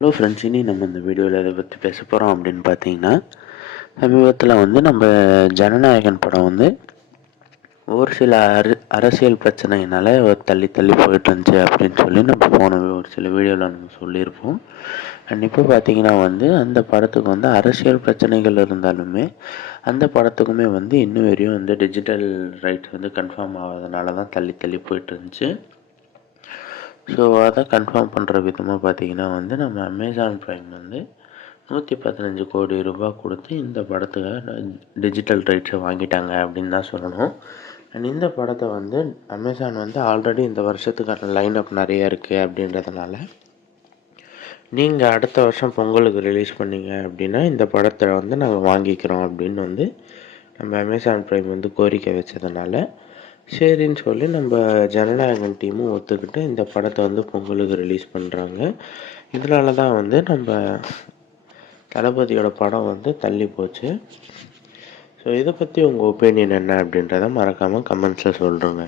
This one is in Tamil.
ஹலோ ஃப்ரெண்ட்ஸ், இனி நம்ம இந்த வீடியோவில் எதை பற்றி பேச போகிறோம் அப்படின்னு பார்த்தீங்கன்னா, சமீபத்தில் வந்து நம்ம ஜனநாயகன் படம் வந்து ஒரு சில அரசியல் பிரச்சனையினால தள்ளி தள்ளி போயிட்டு இருந்துச்சு அப்படின்னு சொல்லி நம்ம போன ஒரு சில வீடியோவில் நம்ம சொல்லியிருப்போம். அண்ட் இப்போ பார்த்தீங்கன்னா வந்து அந்த படத்துக்கு வந்து அரசியல் பிரச்சனைகள் இருந்தாலுமே அந்த படத்துக்குமே வந்து இன்னும் வரையும் வந்து டிஜிட்டல் ரைட்ஸ் வந்து கன்ஃபார்ம் ஆகாதனால தான் தள்ளி தள்ளி போயிட்டு இருந்துச்சு. ஸோ அதை கன்ஃபார்ம் பண்ணுற விதமாக பார்த்தீங்கன்னா வந்து நம்ம அமேசான் ப்ரைம் வந்து 115 கோடி ரூபாய் கொடுத்து இந்த படத்துக்கு டிஜிட்டல் ரைட்ஸை வாங்கிட்டாங்க அப்படின்னு தான் சொல்லணும். அண்ட் இந்த படத்தை வந்து அமேசான் வந்து ஆல்ரெடி இந்த வருஷத்துக்கான லைன்-அப் நிறைய இருக்குது அப்படின்றதுனால நீங்கள் அடுத்த வருஷம் பொங்கலுக்கு ரிலீஸ் பண்ணீங்க அப்படின்னா இந்த படத்தை வந்து நாங்கள் வாங்கிக்கிறோம் அப்படின்னு வந்து நம்ம அமேசான் ப்ரைம் வந்து கோரிக்கை வச்சதுனால சரின்னு சொல்லி நம்ம ஜனநாயகன் டீமும் ஒத்துக்கிட்டு இந்த படத்தை வந்து பொங்கலுக்கு ரிலீஸ் பண்ணுறாங்க. இதனால தான் வந்து நம்ம தளபதியோட படம் வந்து தள்ளி போச்சு. ஸோ இதை பற்றி உங்கள் ஒப்பீனியன் என்ன அப்படின்றத மறக்காமல் கமெண்ட்ஸில் சொல்கிறேங்க.